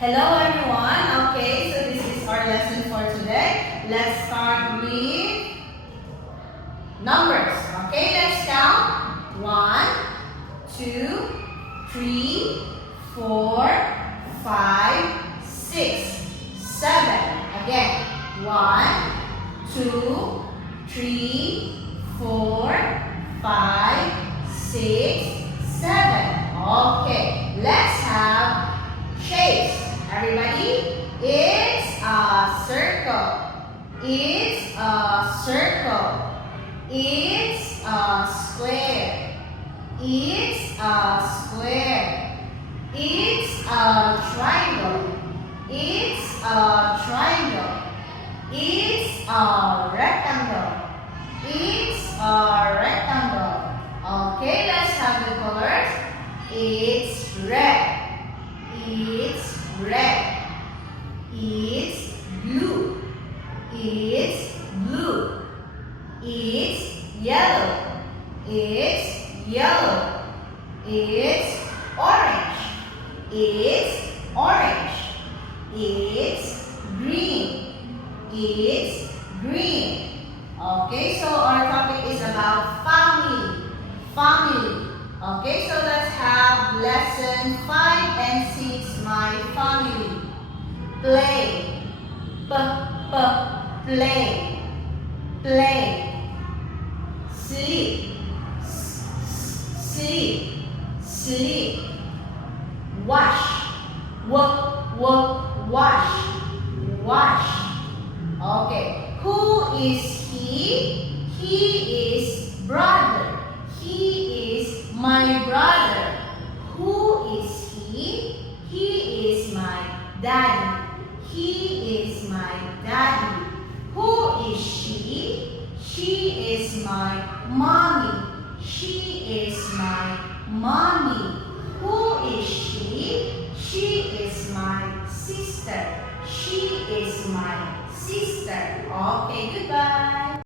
Hello everyone. Okay, so this is our lesson for today. Let's start with numbers. Okay, let's count. 1, 2, 3, 4, 5, 6, 7. Again. 1, 2, 3, 4, 5, 6, 7. Okay, let's have shapes. Everybody, it's a circle. It's a circle. It's a square. It's a square. It's a triangle. It's a triangle. It's a rectangle. It's a rectangle. Okay, let's have the colors. It's red. It's red. It's blue. It's blue. It's yellow. It's yellow. It's orange. It's orange. It's green. It's green. Okay, so our topic is about family. Family. Okay, so let's have lesson 5 and 6, my family. Play. Play. Play. Sleep. Sleep. Sleep. Wash. Wash. Wash. Okay, who is he? He is brother. He is my brother. Who is he? He is my daddy. He is my daddy. Who is she? She is my mommy. She is my mommy. Who is she? She is my sister. She is my sister. Okay, goodbye.